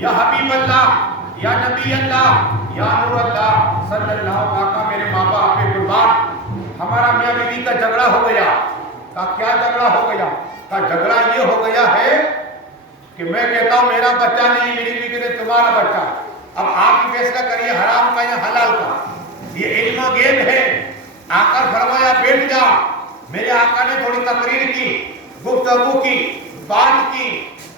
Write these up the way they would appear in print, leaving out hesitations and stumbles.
یا حبیب اللہ، یا نبی اللہ، یا نور اللہ صلی اللہ آقا میرے ماں باپ پہ قربان، ہمارا میاں بیوی کا جھگڑا ہو گیا. کہا کیا جھگڑا ہو گیا؟ کہا جھگڑا یہ ہو گیا ہے کہ میں کہتا ہوں میرا بچہ نہیں، میری بیوی کہتے تمہارا بچہ. اب آپ ہی فیصلہ کریے حرام کا یا حلال کا. یہ علم و غیب ہے. آقا فرمایا بیٹھ جا. میرے آقا نے تھوڑی تقریر کی، گفتگو کی، بات کی،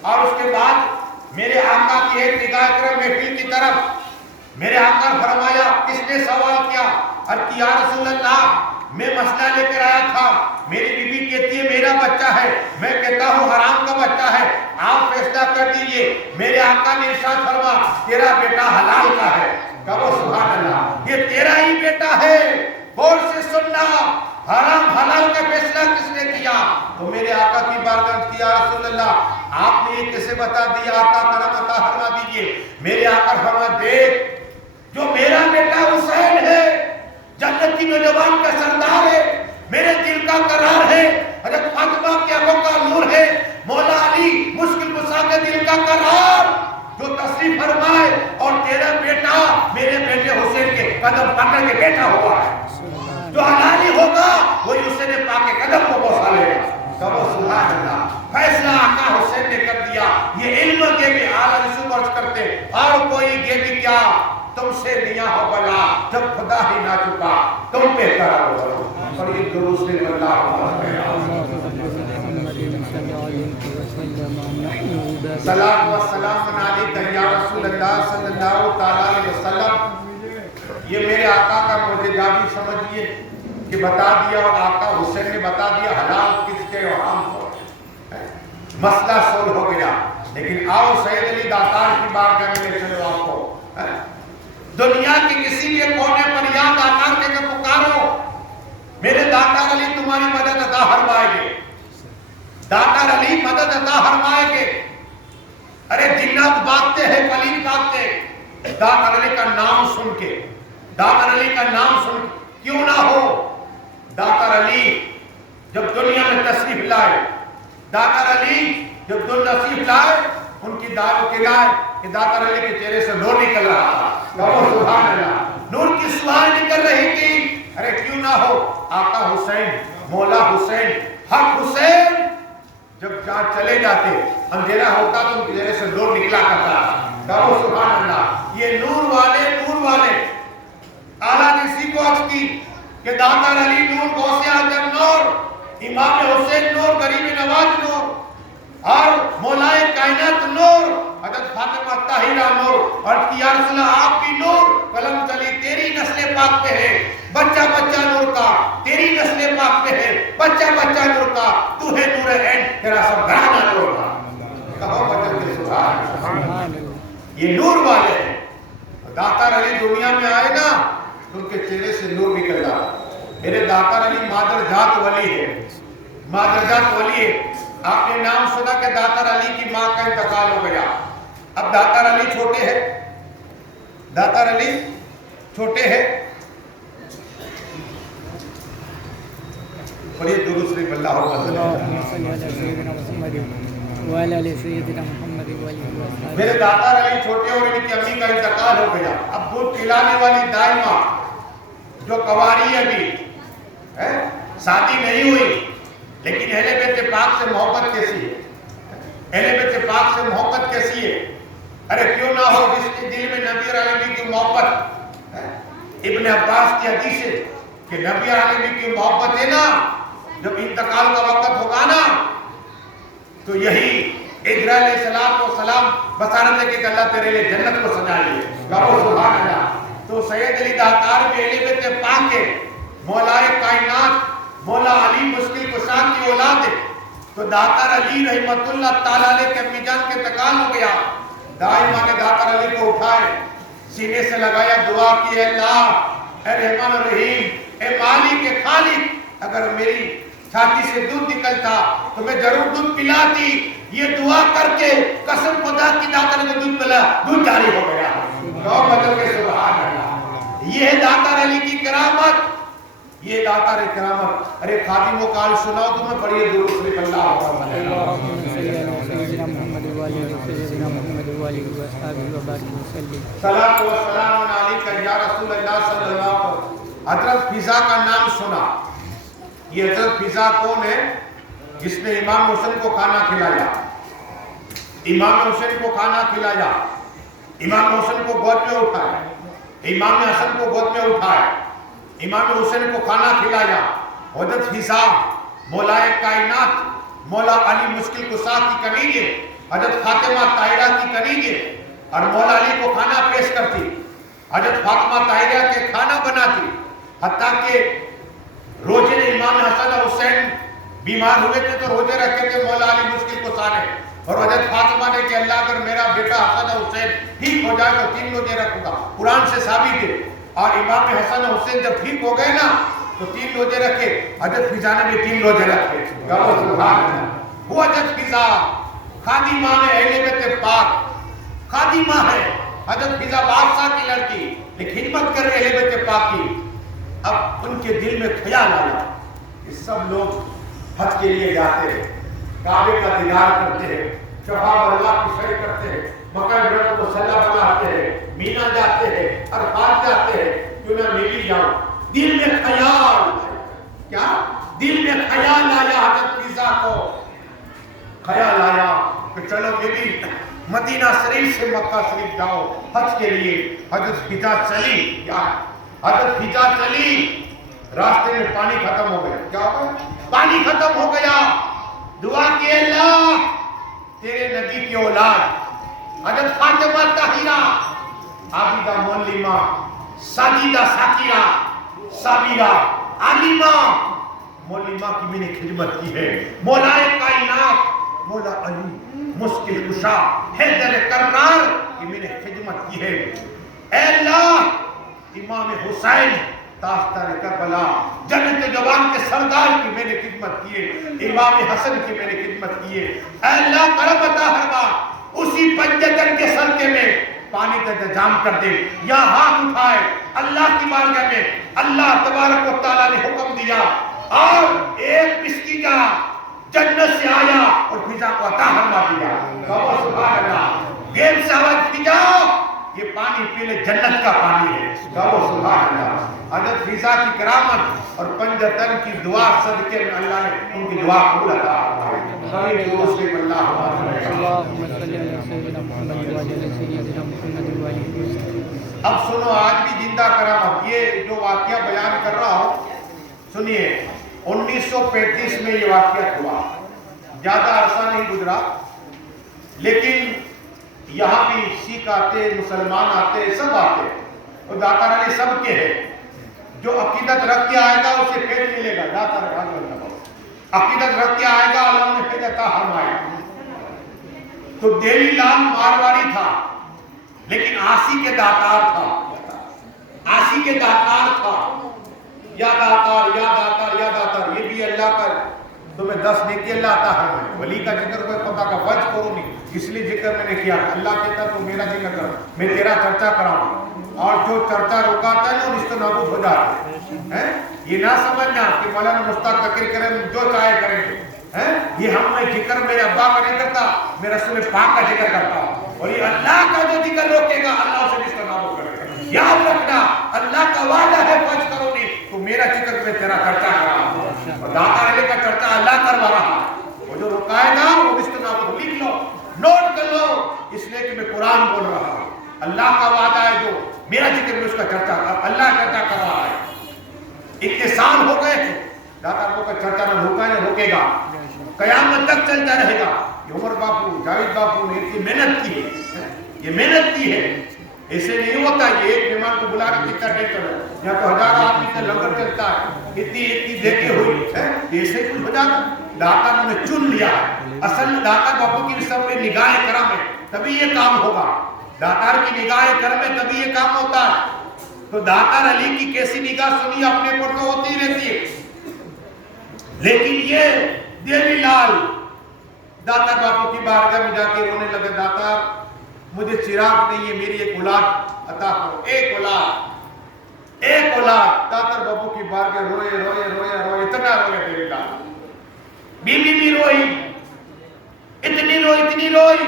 اور اس کے بعد میرے آقا کی ایک نگاہ کرم محفل کی طرف. میرے آقا فرمایا کس نے سوال کیا؟ کہ یا رسول اللہ میں مسئلہ لے کر آیا تھا، میری بیوی کہتی ہے میرا بچہ ہے، میں کہتا ہوں حرام کا بچہ ہے، آپ فیصلہ کر دیجئے. میرے آقا نے ارشاد فرما تیرا بیٹا حلال کا ہے. کہو سبحان اللہ، یہ تیرا ہی بیٹا ہے. غور سے سننا، حرام حلال کا فیصلہ کس نے کیا؟ تو میرے آقا کی بارگاہ میں کیا رسول اللہ آپ نے یہ کیسے بتا دیا؟ آقا کرم عطا فرما دیجئے. میرے آقا فرما دیکھ جو میرا بیٹا حسین ہے جنت کی نوجوان کا سردار ہے، میرے دل کا قرار ہے، حضرت فاطمہ کی آنکھوں کا نور ہے، مولا علی مشکل کشا کے دل کا قرار جو تشریف فرمائے، اور تیرا بیٹا میرے بیٹے حسین کے قدم پکڑ کے بیٹھا ہوا ہے. جو حلالی ہوگا وہی حسین پاک کے قدم کو بوسا لے گا. کہو سبحان اللہ. فیصلہ آقا حسین نے کر دیا. یہ علم کے بھی اعلیٰ رسول عرض کرتے اور کوئی یہ بھی کیا تم سے لیا ہو بلا جب خدا ہی نہ چکا تم پہ کرو کرو. اور یہ درود سے صلاۃ و سلام علیک یا رسول اللہ صلی اللہ تعالی علیہ وسلم. یہ میرے آقا کا معجزہ بھی سمجھیے کہ بتا دیا، اور آقا حسین نے بتا دیا حلال کس کے اور حرام کو. مسئلہ سول ہو گیا. لیکن آؤ سید علی داتار کی بارگاہ میں لے چلو آپ کو. دنیا کے کسی بھی کونے پر یا داتار کے پکارو، میرے داتار علی تمہاری مدد عطا فرمائیں گے. داتار علی مدد عطا فرمائیں گے. ارے جنات بھاگتے ہیں، پلیت بھاگتے داتار علی کا نام سن کے. داتار علی کا نام سن کیوں نہ ہو. داتار علی جب دنیا میں تشریف لائے، داتار علی جب دنیا تشریف لائے، ان کی دعوت کے لائے کہ داتار علی کے چہرے سے نور نکل رہا تھا. سبحان اللہ. نور کی سوائے نکل رہی تھی. ارے کیوں نہ ہو. آقا حسین، مولا حسین، حق حسین جب جہاں چلے جاتے اندھیرا ہوتا تو ان کے چہرے سے نور نکلا کرتا. کہو سبحان اللہ. یہ نور والے اعلیٰ نے اسی کو عرض کی کہ داتار علی نور، غوث اعظم نور، امام حسین نور، غریب نواز نور، اور مولائے کائنات نور، حضرت فاطمہ طاہرہ نور. اور یا رسول اللہ آپ بھی نور. قلم چلی تیری نسل پاک پہ ہے، بچہ بچہ نور کا. تیری نسل پاک پہ ہے، بچہ بچہ نور کا. تو ہے نور عین، تیرا سب گھرانہ نور کا. کہو بچہ کے سبحان. یہ نور والے ہیں. داتار علی دنیا میں آئے نا ان کے چہرے سے نور نکل رہا. میرے داتار علی مادر جات ولی ہے، مادر جات ولی ہے. آپ نے نام سنا کہ داتار علی کی ماں کا انتقال ہو گیا. اب داتار علی چھوٹے ہیں، داتار علی چھوٹے ہیں. پڑھیے درود شریف اللہم صلی علی سیدنا محمد وعلی آل سیدنا محمد. میرے داتار علی چھوٹے اور ان کی امی کا انتقال ہو گیا. اب دودھ پلانے والی دائمہ جو کواری ہے ابھی، شادی نہیں ہوئی، لیکن اہل بیت پاک سے محبت کیسی ہے؟ اہل بیت پاک سے محبت کیسی ہے؟ ارے کیوں نہ ہو جس کے دل میں نبی علیہ کی محبت. ابن عباس کی حدیث ہے کہ نبی علیہ کی محبت ہے نا، جب انتقال کا وقت ہوگا نا تو یہی اجرا علیہ السلام بصارت ہے کہ اللہ تیرے لیے جنت کو سجا لیے. کہو سبحان اللہ. تو سید علی داتار بھی اہل بیت پاک کے مولائے کائنات مولا علی مشکل کشا کی اولاد ہے. تو داتار علی رحمت اللہ تعالیٰ علیہ کے امی جان کے انتقال ہو گیا. دائمہ نے داتار علی کو اٹھائے، سینے سے لگایا، دعا کی اے اللہ، اے رحمان الرحیم، اے مالک، اے خالق، اگر میری چھاتی سے دودھ نکلتا تو میں ضرور دودھ پلاتی. یہ دعا کر کے قسم خدا کی داتار نے دودھ پلا، دودھ جاری ہو گیا. لوگ بدل کے سبحان اللہ. یہ ہے داتار علی کی کرامت، یہ داتار کرامت. ارے خادم و کال سناؤ تمہیں. پڑھیے درود شریف اللہم صلی علی سیدنا محمد وعلی آل سیدنا سيدنا محمد وآله وأصحابه وبارك وسلم. صلاۃ و سلام علیک یا رسول اللہ صلی اللہ علیہ وسلم. حضرت فضا کا نام سنا. یہ حضرت فضا کون ہے؟ جس نے امام حسین کو کھانا کھلایا. امام حسین کو کھانا کھلایا, امام حسین کو گود میں اٹھایا, امام حسن کو گود میں اٹھایا, امام حسین کو کھانا کھلایا. حضرت فضا مولائے کائنات مولا علی مشکل کشا کی کنیج, حضرت فاطمہ طاہرہ کی کنیج, اور مولا علی کو کھانا پیش کرتی. حضرت فاطمہ طاہرہ کے کھانا بناتی. حتیٰ کہ روزے امام حسن اور حسین بیمار ہوئے تھے تو روزے رکھے تھے مولا علی مشکل کشا نے, اور حضرت فاطمہ نے کہ اللہ اگر میرا بیٹا حسن اور حسین ٹھیک ہو جائے تو 3 روزے رکھوں گا. قرآن سے ثابت ہے. اور امام حسن اور حسین جب ٹھیک ہو گئے نا تو 3 روزے رکھے. حضرت فضا نے بھی 3 روزے رکھے. وہ حضرت فضا خادمہ ہے اہل بیت پاک, خادمہ ہے. حضرت فضا بادشاہ کی لڑکی لیکن خدمت کر رہے اہل بیت پاک کی. اب ان کے دل میں خیال آیا کہ سب لوگ حج کے لیے جاتے ہیں, کعبے کا دیدار کرتے ہیں, صفا مروا کی سعی کرتے ہیں, مکہ مکرمہ کو مصلی بناتے ہیں, مینا جاتے ہیں, عرفات جاتے ہیں, کیوں نہ میں بھی جاؤں. دل میں خیال, کیا دل میں خیال آیا حضرت فضا کو, خیال آیا کہ چلو میں بھی مدینہ شریف سے مکہ شریف جاؤ حج کے لیے. حضرت فضا چلی. حضرت فضا چلی, راستے میں پانی ختم ہو گیا. کیا ہو گیا؟ پانی ختم ہو گیا. دعا کی اللہ تیرے نبی کی اولاد حضرت فاطمہ طاہرہ عابدہ معلمہ ساجدہ شاکرہ صابرہ عالمہ معلمہ کی میں نے خدمت کی ہے. مولائے کائنات مولا علی مشکل کشا حیدر کرار کی میں نے خدمت کی ہے. اے اللہ امام حسین تاجدار کربلا جنت جوان کے سردار کی میں نے خدمت کی ہے. امام حسن کی میں نے خدمت کی ہے. اے اللہ کرم عطا فرما اسی پنجتن کے صدقے میں پانی کا انتظام کر دے. یا ہاتھ اٹھائے اللہ کی بارگاہ میں. اللہ تبارک و تعالیٰ نے حکم دیا اور ایک مسکینہ جنت سے آیا اور فضا کو عطا فرما دیا. کہو سبحان اللہ. غیب سے آواز فضا یہ پانی پہلے جنت کا پانی ہے. کہو سبحان اللہ. حضرت فضا کی کرامت اور پنجتن کی دعا صدقے میں اللہ نے ان کی دعا قبول عطا فرمائی. اللهم صل على سيدنا محمد وعلى سيدنا محمد وآله وسلم. اب سنو آج بھی زندہ کرامت. یہ جو واقعہ بیان کر رہا ہوں سنیے. 1935 میں یہ واقعہ ہوا. زیادہ عرصہ نہیں گزرا, لیکن یہاں بھی سکھ آتے, مسلمان آتے, سب آتے. اور داتا علی سب کے ہیں. جو عقیدت رکھ کے آئے گا اسے فیض ملے گا. داتا عقیدت رکھ کے آئے گا اللہ نے فیض عطا فرمائے. تو دیوی لال مارواڑی تھا لیکن آسی کے داتار تھا. آسی کے داتار تھا. یا داتار یا داتار یا داتار. یہ بھی اللہ کا تمہیں 10 نیکی اللہ عطا فرمائے. ولی کا ذکر کوئی پتہ کا وجہ کرو نہیں, اس لیے ذکر میں نے کیا. اللہ کہتا تو میرا ذکر کر, میں تیرا چرچا کراؤں. اور جو چرچا رکاتا ہے نا اس کو نابود ہو جاتا ہے. یہ نہ سمجھنا کہ مولانا مشتاق ذکر کریں جو چاہے کریں گے. یہ ہم نے ذکر میرے ابا کا نہیں کرتا, میں رسول پاک کا ذکر کرتا ہوں. اور یہ اللہ کا جو ذکر روکے گا اللہ اسے اس کو نابود کرے گا. یاد رکھنا اللہ کا وعدہ ہے فج کرو نہیں تو میرا ذکر میں تیرا چرچا کرا ہوں. اور داتا علی کا چرچا اللہ کروا رہا. وہ جو رکائے گا وہ اس کو نابود. لکھ لو, نوٹ کر لو, اس لیے کہ میں قرآن بول رہا ہوں. اللہ کا وعدہ ہے جو میرا ذکر میں اس کا چرچا اللہ چرچا کر رہا ہے. اتنے سال ہو گئے تھے داتا کو کا چرچا نہ روکا نہ روکے گا, قیامت تک چلتا رہے گا. یہ عمر باپو جاوید باپو نے اتنی محنت کی ہے. یہ محنت کی ہے. ایسے نہیں ہوتا یہ ایک مہمان کو بلا کے کتنا ڈیٹ کرو. یہاں تو ہزاروں آدمی سے لنگر چلتا ہے. اتنی دیکھے ہوئی ایسے کچھ ہو جاتا. داتا نے چن لیا. اصل داتا باپو کی سب میں نگاہ کرم ہے تبھی یہ کام ہوگا. داتار کی نگاہ کرم ہے تبھی یہ کام ہوتا ہے. تو داتار علی کی کیسی نگاہ سنی اپنے پر تو ہوتی رہتی ہے. لیکن یہ دیوی لال داتا باپو کی بارگاہ میں جا کے رونے لگے. داتا مجھے چراغ نہیں ہے, میری ایک اولاد عطا کرو. ایک اولاد. داتا باپو کی بارگاہ روئے روئے روئے روئے اتنا روئے دیوی لال. بیوی بھی روئی, اتنی روئی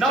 9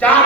4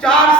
4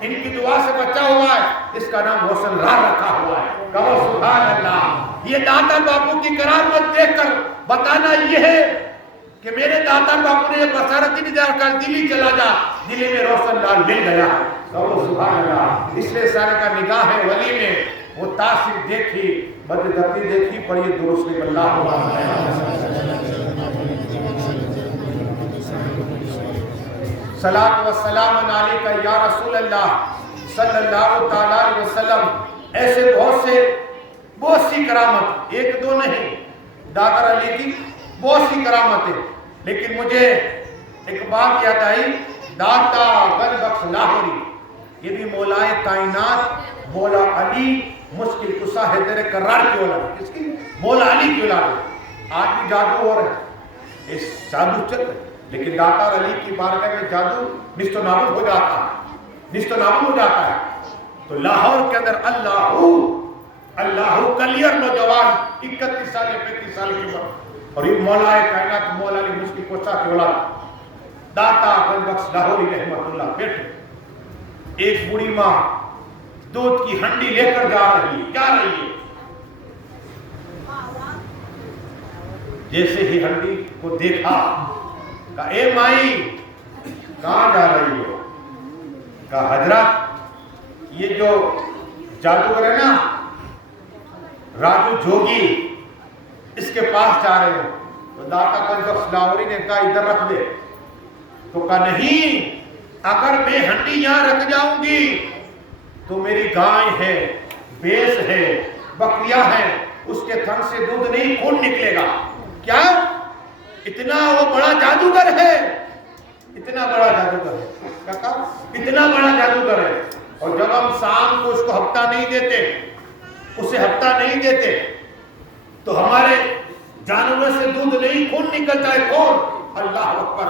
ان کی دعا سے بچا ہوا ہے، اس کا نام روشن راہ رکھا ہوا ہے۔ کہو سبحان اللہ۔ یہ داتا باپو کی کرامت دیکھ کر بتانا یہ ہے کہ میرے داتا باپو نے یہ بصارت نہیں دیا کر دلی چلا جا، دلی میں روشن لال مل گیا۔ کہو سبحان اللہ۔ اس لیے سارے کا نگاہ ہے ولی میں، وہ تاثیر دیکھی، بددردی دیکھی، پڑھیے درود شریف صلاۃ و سلام علیک یا رسول اللہ صلی اللہ تعالیٰ علیہ وسلم۔ ایسے بہت سی کرامت، ایک دو نہیں، دادر علی کی بہت سی کرامتیں، لیکن مجھے ایک بات یاد آئی، داتا گنج بخش لاہوری، یہ بھی مولائے کائنات مولا علی مشکل کشا حیدر کرار کی اولاد، کس کی؟ مولا علی کی اولاد ہے۔ آج بھی جادو ہو رہا ہے، اس جادو چل رہا ہے، لیکن داتا علی کی بارگاہ میں جادو نشت و نابود ہو جاتا ہے، نشت و نابود ہو جاتا ہے۔ تو لاہور کے اندر اللہ کلیئر نوجوان 31 سال یا 35 سال کی عمر، اور یہ مولا کائنات مولا علی مشکل کشا کی اولاد داتا گنج بخش لاہوری رحمت اللہ بیٹھے، ایک بوڑھی ماں دودھ کی ہنڈی لے کر جا رہی ہے، جیسے ہی ہنڈی کو دیکھا، کہا اے مائی کہاں جا رہی ہو؟ کہا حضرت یہ جو جادوگر ہے نا راجو جوگی، اس کے پاس جا رہے ہو۔ تو داتا گنج بخش لاہوری نے کہا ادھر رکھ دے، تو کہا نہیں، اگر میں ہنڈی یہاں رکھ جاؤں گی تو میری گائے ہے، بھینس ہے، بکریاں ہیں، اس کے تھن سے دودھ نہیں خون نکلے گا۔ کیا اتنا وہ بڑا جادوگر ہے؟ اتنا بڑا جادوگر ہے، کیا کہا؟ اتنا بڑا جادوگر ہے۔ اور جب ہم شام کو اس کو ہفتہ نہیں دیتے، اسے ہفتہ نہیں دیتے، تو ہمارے جانور سے دودھ نہیں خون نکلتا ہے۔ کون؟ اللہ اکبر۔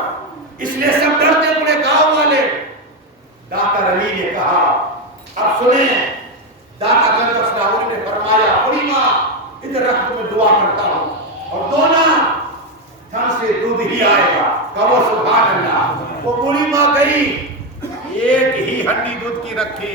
اس لیے سب ڈرتے پورے گاؤں والے۔ داتا علی نے کہا، اب سنیں، داتا گنج بخش لاہوری نے فرمایا، بڑی ماں ادھر رکھ میں دعا کرتا ہوں، اور دونا تھن سے دودھ ہی آئے گا۔ کہو سبحان اللہ۔ وہ بڑی ماں گئی، ایک ہی ہنڈی دودھ کی رکھی،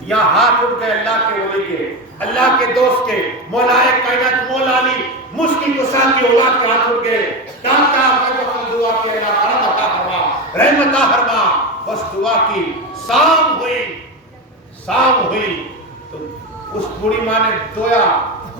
یہاں ہاتھ اٹھ گئے اللہ کے ولی کے، اللہ کے دوست کے، مولا کائنات مولا علی مشکل کشا کی اولاد کے ہاتھ اٹھ گئے۔ داتا گنج بخش دعا کی، اللہ کرم عطا فرما، رحمت عطا فرما۔ بس دعا کی، شام ہوئی تو اس بوڑھی ماں نے دویا،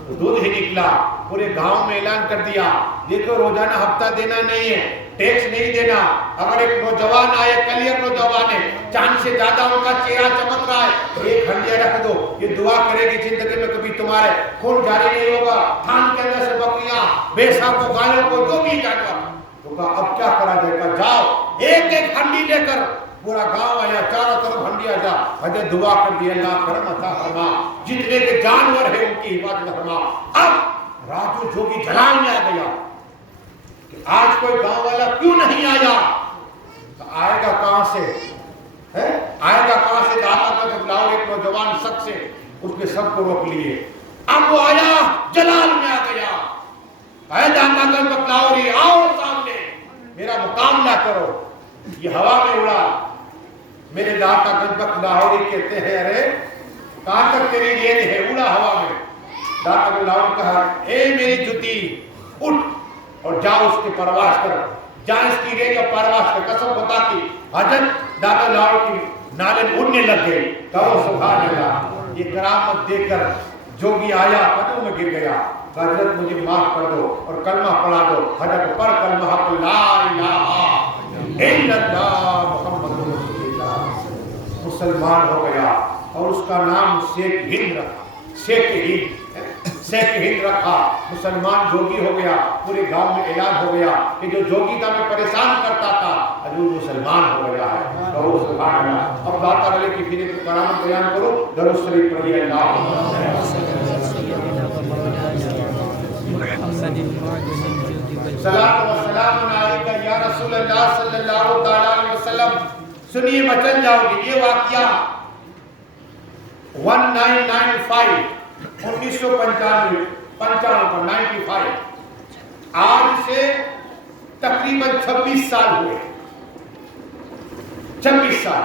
دودھ ہی نکلا۔ پورے گاؤں میں اعلان کر دیا، دیکھو روزانہ ہفتہ دینا نہیں ہے، ٹیکس نہیں دینا۔ اگر ایک نوجوان آئے، کلیئر نوجوان ہے، چاند سے زیادہ ان کا چہرہ چمک رہا ہے، ایک ہنڈیا رکھ دو، یہ دعا کرے گی زندگی میں کبھی تمہارے خون جاری نہیں ہوگا، تھان کے اندر سے بکریاں، بھینسوں کو، گایوں کو، جو بھی جانور۔ تو کہا اب کیا کرا جائے گا؟ جاؤ ایک ایک ہنڈی لے کر پورا گاؤں آیا، چاروں طرف ہنڈیا جا، حضرت دعا کر دی، اللہ کرم عطا فرما، جتنے کے جانور ہیں ان کی حفاظت فرما۔ اب راجو جوگی جلال میں آ گیا کہ آج کوئی گاؤں والا کیوں نہیں آیا؟ تو آئے گا کہاں سے؟ آئے گا کہاں سے؟ داتا گنج لاہور ایک نوجوان شخص سے، اس نے سب کو روک لیے۔ اب وہ آیا، جلال میں آ گیا، اے داتا گنج لاہوری آؤ سامنے، میرا مقابلہ کرو۔ یہ ہوا میں اڑا۔ میرے داتا گنج بخش لاہوری کہتے ہیں ارے کہاں تک تیری گیند ہے؟ اڑا ہوا میں۔ داتا گنج لاہوری کہا اے میری جوتی اٹھ اور جا اس کی پرواز کر، جا اس کی رینج اور پرواز کر۔ قسم خدا کی حضرت داتا لاہوری کی نالن اڑنے لگ گئی۔ کہو سبحان اللہ۔ یہ کرامت دیکھ کر جوگی آیا، قدموں میں گر گیا، حضرت مجھے معاف کر دو اور کلمہ پڑھا دو۔ حضرت پڑھ کلمہ حق لا الہ الا اللہ محمد رسول اللہ، مسلمان ہو گیا، اور اس کا نام شیخ ہند رکھا، شیخ ہند رکھا۔ مسلمان جوگی ہو گیا، پورے گاؤں میں اعلان ہو گیا کہ جو جوگی تھا میں پریشان کرتا تھا، حضور مسلمان ہو گیا ہے۔ کہو سبحان اللہ۔ اب داتا علی کی پھر کرامت بیان کرو، درود شریف پڑھیے۔ صلاۃ و سلام علیک یا رسول اللہ صلی اللہ تعالیٰ علیہ وسلم۔ سنیے بچن جاؤ گے، یہ واقعہ 1995 1995 آج سے تقریباً 26 سال ہوئے، 26 سال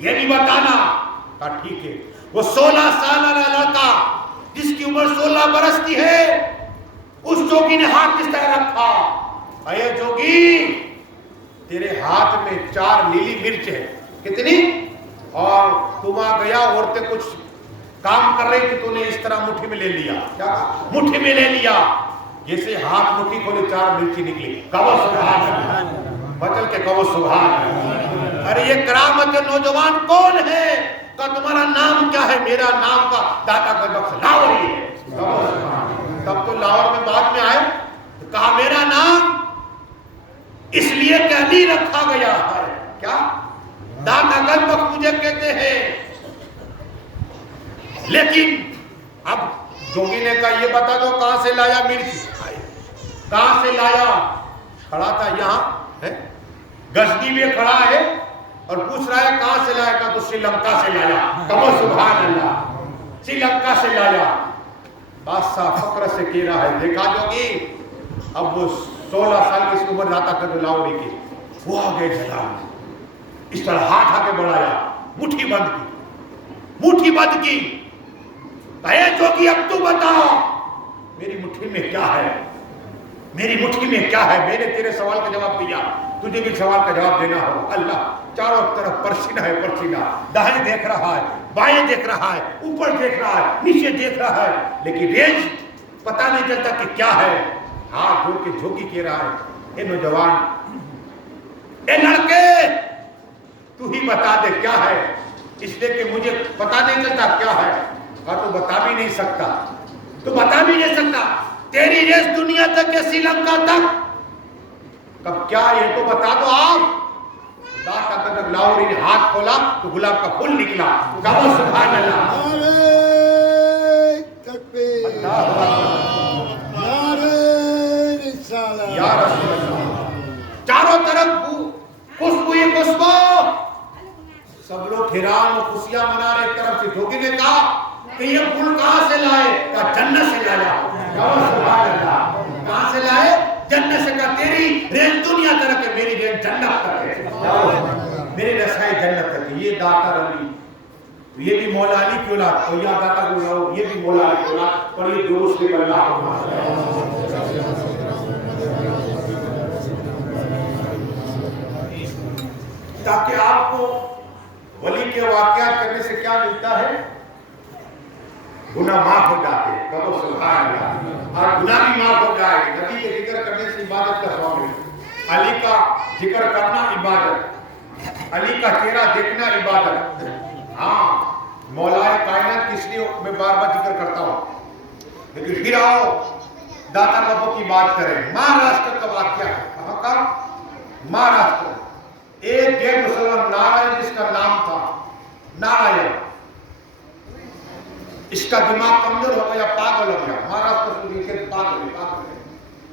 یہ نہیں بتانا. کہا ٹھیک ہے. وہ 16 سالہ لڑکا جس کی عمر 16 برس کی ہے, اس جوگی نے ہاتھ کس طرح رکھا, اے جوگی تیرے ہاتھ میں 4 نیلی مرچ ہے. کتنی؟ اور تم آ گیا, عورتیں کچھ کام کر رہی تھی, تو نے اس طرح مٹھی میں لے لیا. کیا مٹھی میں لے لیا؟ جیسے ہاتھ مٹھی کھولے 4 مرچی نکلی. کہو سبحان اللہ. بچل کے کہو سبحان اللہ. ارے یہ کرامت نوجوان کون ہے؟ کہ تمہارا نام کیا ہے؟ میرا نام کا داتا کا بخش لاہوری ہے. تب تو لاہور میں بعد میں آئے. کہا میرا نام اس لیے کہ علی رکھا گیا ہے. کیا؟ داتا گنج بخش مجھے کہتے ہیں. لیکن اب جوگی نے کہا یہ بتا دو کہاں سے لایا مرچ؟ کہاں سے لایا؟ کھڑا تھا یہاں ہے, گزنی میں کھڑا ہے اور پوچھ رہا ہے کہاں سے لایا؟ کہا تو سری لنکا سے لایا. کہو سبحان اللہ. سری لنکا سے لایا. بادشاہ فخر سے کہہ رہا ہے دیکھا جوگی, اب وہ 16 سال کی اس عمر داتا کا جو لاہوری کی, وہ آگے چلا, اس طرح ہاتھ آگے بڑھایا, مٹھی بند کی, مٹھی بند کی. کہے جوگی اب تو بتا میری مٹھی میں کیا ہے؟ میری مٹھی میں کیا ہے؟ میں نے تیرے سوال کا جواب دیا, تجھے بھی سوال کا جواب دینا ہو. اللہ چاروں طرف پرسینہ ہے, پرسینہ. دائیں دیکھ رہا ہے, بائیں دیکھ رہا ہے, اوپر دیکھ رہا ہے, نیچے دیکھ رہا ہے, لیکن رینج پتہ نہیں چلتا کہ کیا ہے. ہاتھ جوڑ کے جھوکی کہہ رہا ہے, اے نوجوان, اے لڑکے, تو ہی بتا دے کیا ہے, اس لیے کہ مجھے پتہ نہیں چلتا کیا ہے. اور تو بتا بھی نہیں سکتا, تو بتا بھی نہیں سکتا. تیری ریس دنیا تک یا سری لنکا تک, کب کیا یہ تو بتا دو آپ. داتا تک لاہوری نے ہاتھ کھولا تو گلاب کا پھول نکلا. کہو سبحان اللہ. نعرہ تکبیر, اللہ اکبر. نعرہ رسالت. یا رسول اللہ. چاروں طرف خوشبو ہی خوشبو, سب لوگ حیران و خوشیاں منا رہے. ایک طرف سے جوگی نے کہا کہ یہ پھول کہاں سے لائے؟ کہا جنت سے لایا. سبحان اللہ. کہاں سے لائے؟ جنت سے. کہا تیری رینج دنیا تک ہے, میری رینج جنت تک ہے, میری رسائی جنت تک ہے. یہ داتا علی, یہ بھی مولا علی کی اولاد, اور یہ داتا کو یہ بھی مولا علی کی اولاد, اور یہ درود سے اللہ تاکہ آپ کو ولی کے واقعات کرنے سے کیا ملتا ہے؟ گناہ معاف ہو جاتے ہیں. کہو سبحان اللہ. اور گناہ بھی معاف ہو جائے گا. نبی کے ذکر کرنے سے عبادت کا ثواب ہے. علی کا ذکر کرنا عبادت, علی کا چہرہ دیکھنا عبادت. ہاں مولا کائنات کس لیے میں بار بار ذکر کرتا ہوں, لیکن پھر آؤ داتا بابو کی بات کریں. مہاراشٹر کا واقعہ ہے. کہاں کا؟ مہاراشٹر. ایک غیر مسلمان نارائن جس کا نام تھا نارائن, اس کا دماغ کمزور ہو گیا, پاگل ہو گیا. مہاراشٹر سے دیکھے پاگل ہے.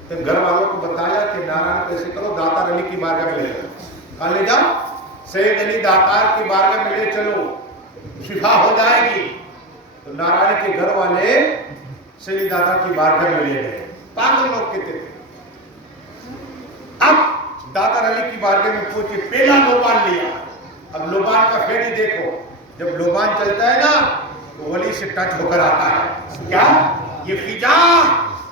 پھر گھر والوں کو بتایا کہ نارائن کیسے کرو, داتا علی کی بارگاہ میں لے جاؤ. کہاں لے جاؤ؟ سید علی داتار کی بارگاہ میں لے چلو, شفا ہو جائے گی. تو نارائن کے گھر والے سید داتا کی بارگاہ میں لے گئے. پاگل لوگ کہتے تھے. اب داتا علی کی بارگاہ میں پہنچے, پہلا لوبان لیا. اب لوبان کا پھیڑی دیکھو, جب لوبان چلتا ہے نا تو ولی سے ٹچ ہو کر آتا ہے. کیا یہ فضا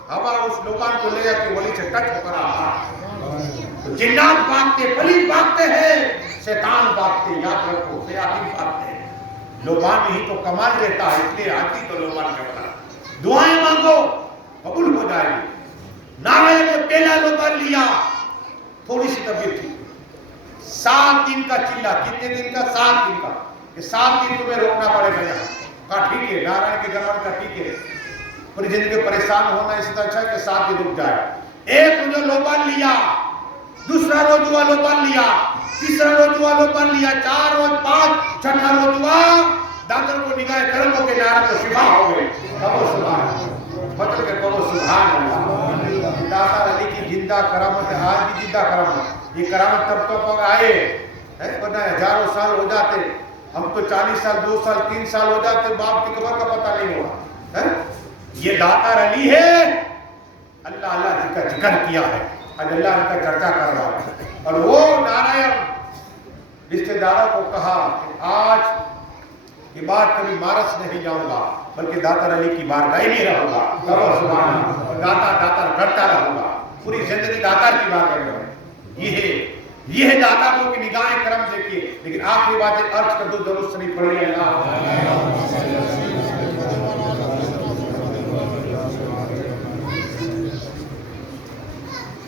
ہوا اس لوبان کو لے جاتی, ولی سے ٹچ ہو کر آتا ہے. تو جنات بھاگتے, پلیت بھاگتے ہیں, شیطان بھاگتے, یاد رکھو شیاطین بھاگتے ہیں. لوبان ہی تو کمال دیتا ہے, اس لیے آتی تو لوبان کرتا ہے. دعائیں مانگو قبول ہو جائے گی. نارائن نے پہلا لوبان لیا, تھوڑی سی طبیعت تھی. 7 دن کا چلا. کتنے دن کا؟ 7 دن کا. کہ 7 دن تمہیں روکنا پڑے گا یہاں. کہا ٹھیک ہے. نارائن کے گھر والے کا ٹھیک ہے, پوری زندگی پریشان ہونا اس سے اچھا ہے کہ 7 دن رک جائے. ایک روز لوبان لیا, دوسرا روز ہوا لوبان لیا, تیسرا روز ہوا لوبان لیا, 4 روز 5, چھٹا روز ہوا. داتا کو نگاہ کرم ہو کے نارائن کو شفا ہو گئی. کہو سبحان اللہ. مطلب کہ کہو سبحان اللہ. داتا علی کی زندہ کرامت ہے, آج بھی زندہ کرامت. یہ کرامت تب تو پر آئے ورنہ ہزاروں سال ہو جاتے. ہم تو 40 سال, 2 سال, 3 سال ہو جاتے, باپ کی قبر کا پتہ نہیں ہوا. یہ داتا علی ہے. اللہ اللہ کا ذکر کیا ہے, آج اللہ ان کا چرچا کر رہا ہے. اور وہ نارائن رشتے داروں کو کہا کہ آج کے بعد کبھی مارس نہیں جاؤں گا بلکہ داتر علی کی بارگاہ میں رہوں گا اور داتر کرتا رہوں گا، پوری زندگی داتر کی بارگاہ میں رہوں گا۔ یہ ہے داتاروں کی نگاہیں کرم دیکھیے۔ لیکن آخری بات ایک عرض کر دو، درود شریف پڑھیے اللہ۔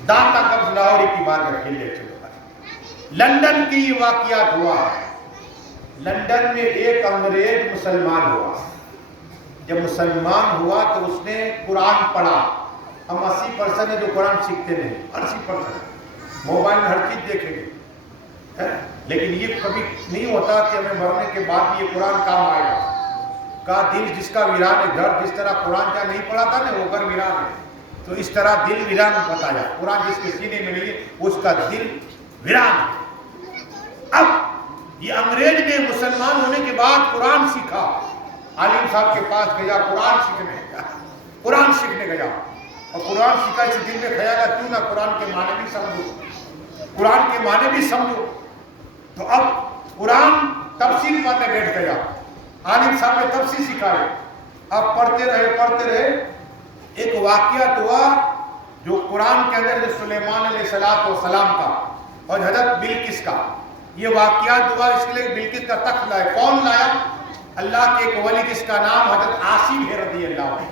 داتا قبض لاہوری کی بارگاہ کھیلے چلو۔ لندن کی یہ واقعات ہوا ہے۔ لندن میں ایک انگریز مسلمان ہوا، جب مسلمان ہوا تو اس نے قرآن پڑھا۔ ہم 80% ہے جو قرآن سیکھتے نہیں، 80% موبائل میں ہر چیز دیکھیں گے، لیکن یہ کبھی نہیں ہوتا کہ ہمیں مرنے کے بعد بھی یہ قرآن کام آئے گا۔ کا دل جس کا ویران ہے، گھر جس طرح قرآن کیا نہیں پڑھا تھا نا وہ گھر ویران ہے، تو اس طرح دل ویران بتایا۔ قرآن جس کے سینے میں نہیں ہے اس کا دل ویران ہے۔ اب یہ انگریز نے مسلمان ہونے کے بعد قرآن سیکھا، عالم صاحب کے پاس گیا قرآن سیکھنے گیا اور قرآن سیکھا۔ اس دل میں خیال ہے کیوں نہ قرآن کے معنی بھی سمجھو، قرآن کے معنی بھی سمجھو۔ تو اب قرآن تفسیر پڑھنے بیٹھ گیا، عالم صاحب نے تفسیر سکھائے۔ اب پڑھتے رہے ایک واقعہ ہوا جو قرآن کے اندر سلیمان علیہ السلام کا اور حضرت بلقیس کا یہ واقعات ہوا۔ اس کے لیے بلقیس کا تخت لائے، کون لایا؟ اللہ کے ایک ولی جس کا نام حضرت عاصم ہے رضی اللہ عنہ،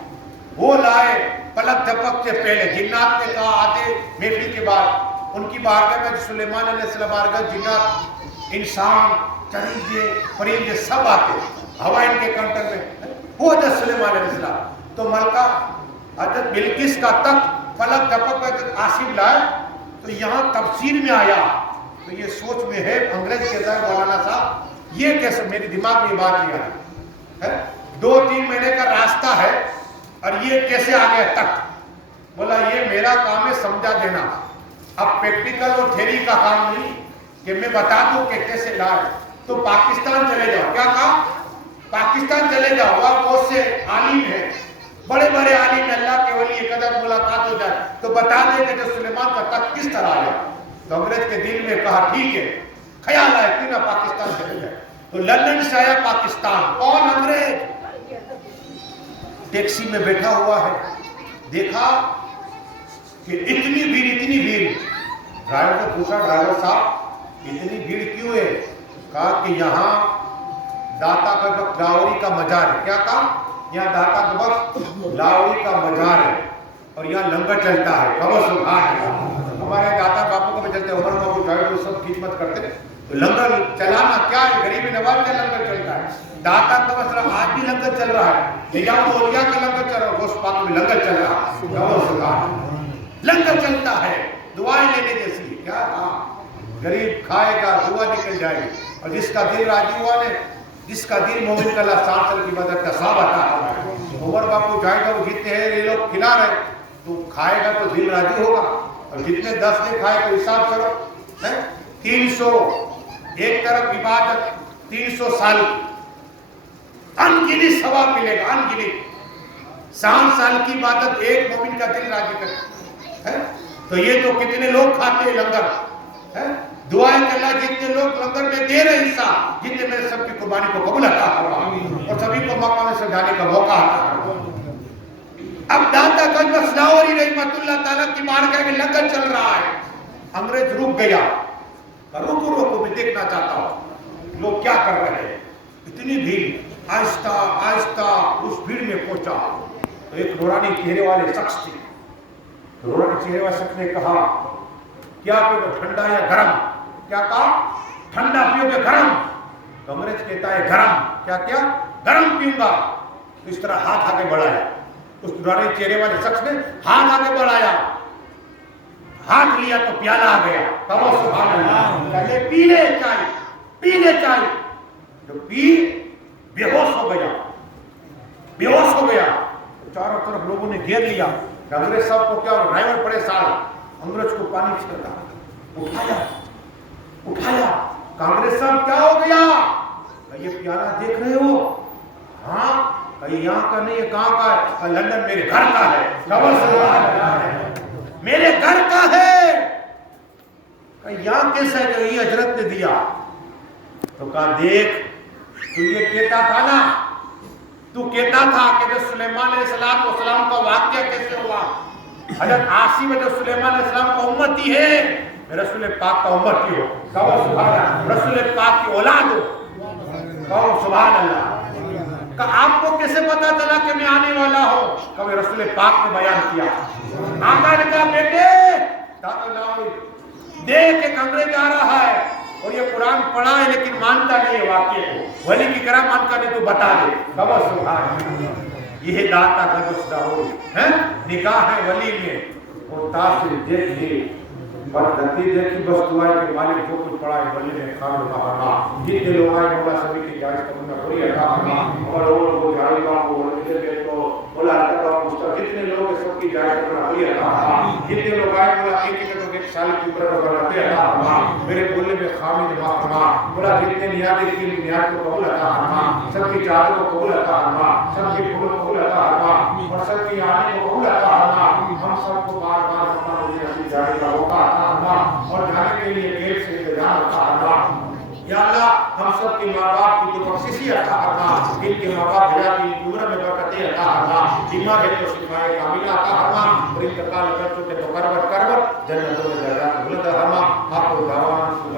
وہ لائے۔ پلک دھپک سے پہلے جنات نے کہا آتے محفل کے بعد ان کی بارگاہ میں سلیمان علیہ السلام بارگاہ جنات انسان چرندے پرندے سب آتے، ہوا ان کے کنٹر میں، وہ حضرت سلیمان علیہ السلام۔ تو ملکہ حضرت بلقیس کا تخت پلک دھپک میں حضرت عاصم لائے۔ تو یہاں تفسیر میں آیا تو یہ سوچ میں ہے، انگریز کہتا ہے مولانا صاحب یہ کیسے، میری دماغ میں یہ بات نہیں آئی ہے، 2-3 مہینے کا راستہ ہے اور یہ کیسے آ گیا تک؟ بولا یہ میرا کام ہے سمجھا دینا، اب پریکٹیکل اور تھیری کا کام نہیں کہ میں بتا دوں کہ کیسے لائے۔ تو پاکستان چلے جاؤ، کیا کہا؟ پاکستان چلے جاؤ، وہاں بہت سے عالم ہیں، بڑے بڑے عالم اللہ کے ولی، ایک عدد ملاقات ہو جائے تو بتا دیں کہ جو سلیمان کا تخت کس طرح آیا۔ تو انگریز کے دل میں کہا ٹھیک ہے، خیال آیا کیوں نہ پاکستان چلے جائے۔ تو لندن سے آیا پاکستان، کون؟ انگریز۔ ٹیکسی میں بیٹھا ہوا ہے، دیکھا کہ اتنی بھیڑ۔ ڈرائیور کو پوچھا ڈرائیور صاحب اتنی بھیڑ کیوں ہے؟ کہا کہ یہاں داتا قبض لاہوری کا مزار ہے۔ کیا کہا؟ یہاں داتا قبض لاہوری کا مزار ہے اور یہاں لنگر چلتا ہے۔ خبر سبحان اللہ، ہمارے داتا باپو کو بھی چلتے، عمر بابو ڈرائیور کو سب خدمت کرتے۔ تو لنگر چلانا کیا ہے؟ غریب نواز کا لنگر چلتا ہے، داتا قبض آج بھی لنگر چل رہا ہے، لیکن اولیاء کا لنگر چل رہا ہے، غوث پاک میں لنگر چل رہا ہے۔ لنگر چلتا ہے، دعائیں لینے جیسی ہے۔ کیا کہا؟ غریب کھائے گا دعا نکل جائے گی، اور جس کا دل راضی ہوا نے، جس کا دل مومن کا اللہ 60 سال کی مدد کا ثواب عطا فرمائے۔ عمر باپو جائے گا، وہ جتنے ہیں یہ لوگ کھلا رہے، تو کھائے گا تو دل راضی ہوگا، اور جتنے 10 نے کھائے تو حساب کرو 300، ایک طرف عبادت 300 سال انگنت ثواب ملے گا، انگنت 60 سال کی عبادت ایک مومن کا دل راضی کرے۔ تو یہ تو کتنے لوگ کھاتے ہیں لنگر، دعائیں کہ اللہ جتنے لوگ لنگر میں دے رہے حصہ، جتنے میرے سب کی قربانی کو قبول عطا فرما اور سبھی کو مقام سے جانے کا موقع عطا فرما۔ اب داتا قبض لاہوری رحمت اللہ تعالیٰ کی بارگاہ میں لنگر چل رہا ہے، انگریز رک گیا، روکو میں دیکھنا چاہتا ہوں لوگ کیا کر رہے ہیں۔ اتنی بھیڑ، آہستہ اس بھیڑ میں پہنچا تو ایک نورانی چہرے والے شخص تھے۔ نورانی چہرے والے شخص نے کہا کیا پیو گے، ٹھنڈا یا گرم؟ کیا کہا؟ ٹھنڈا پیو گے گرم؟ تو انگریز کہتا ہے گرم۔ کیا گرم پیوں گا؟ اس طرح ہاتھ آگے بڑھایا، اس نورانی چہرے والے شخص نے ہاتھ آگے بڑھایا، ہاتھ لیا تو پیالہ آ گیا۔ سبحان اللہ، پہلے پی لے چائے، جو پی بے ہوش ہو گیا، چاروں طرف لوگوں نے گھیر لیا۔ انگریز صاحب کو کیا، ڈرائیور پریشان، انگریز کو پانی چھڑکا، اٹھایا، کانگریس صاحب کیا ہو گیا؟ یہ پیالہ دیکھ رہے ہو؟ ہاں، یہاں کا نہیں ہے، کہاں کا ہے؟ لندن میرے گھر کا ہے، میرے گھر کا ہے۔ یہاں کیسا ہے؟ یہ حضرت نے دیا، تو کہا دیکھ تو یہ کہتا تھا نا، تو کہتا تھا کہ جو سلیمان علیہ السلام کا واقعہ کیسے ہوا؟ حضرت عاصم جو سلیمان علیہ السلام کا امتی ہے، رسول پاک کا امتی ہو، کہو سبحان اللہ، رسول پاک کی اولاد ہو، کہو سبحان اللہ۔ کہ آپ کو کیسے پتا چلا کہ میں آنے والا ہوں؟ کبھی رسول پاک نے بیان کیا۔ آقا نے کہا بیٹے دیکھ ایک انگریز آ رہا ہے اور یہ قرآن پڑھا ہے لیکن مانتا نہیں ہے واقعے کو، ولی کی کرا مانتا نہیں، تو بتا دے۔ کہو سبحان اللہ۔ یہ داتا کا گسدہ ہو نکاح ہے ولی میں اور تاثر دیکھ لی پر نتیجے کی بس دعا ہے کہ مالک جو کچھ پڑھا ہے ولی نے کھانا کہا جتنے لوگ آئے مولا سبھی کی جائز کرنا پڑی ہے کہا اور لوگوں کو جائے گا وہ ادھر کو مولا اللہ مستقبل جتنے لوگ سب کی جائز کرنا پڑی ہے کہا جتنے لوگ آئے مولا ایک ایک سال کی عمر بڑھاتے ہیں کہا میرے بولنے میں خامی جمع فرما مولا جتنے نیازیں کی نیاز کو قبول عطا فرما سب کی چادر کو قبول عطا فرما سب کی پھول کو قبول عطا فرما اور سب کی آنے کو قبول عطا فرما ہم سب کو بار بار اپنا روزی جانے کا موقع عطا فرما اور جانے کے لیے دیر سے انتظام عطا فرما۔ یا اللہ ہم سب کے ماں باپ کی تو بخششی عطا فرما، ان کے ماں باپ بھیا کی عمر میں برکتیں عطا فرما، بیمار ہے تو شفائے کاملہ عطا فرما اور انتقال کر چکے تو کربت جنتوں میں درجات بلند فرما۔ آپ کو دعوان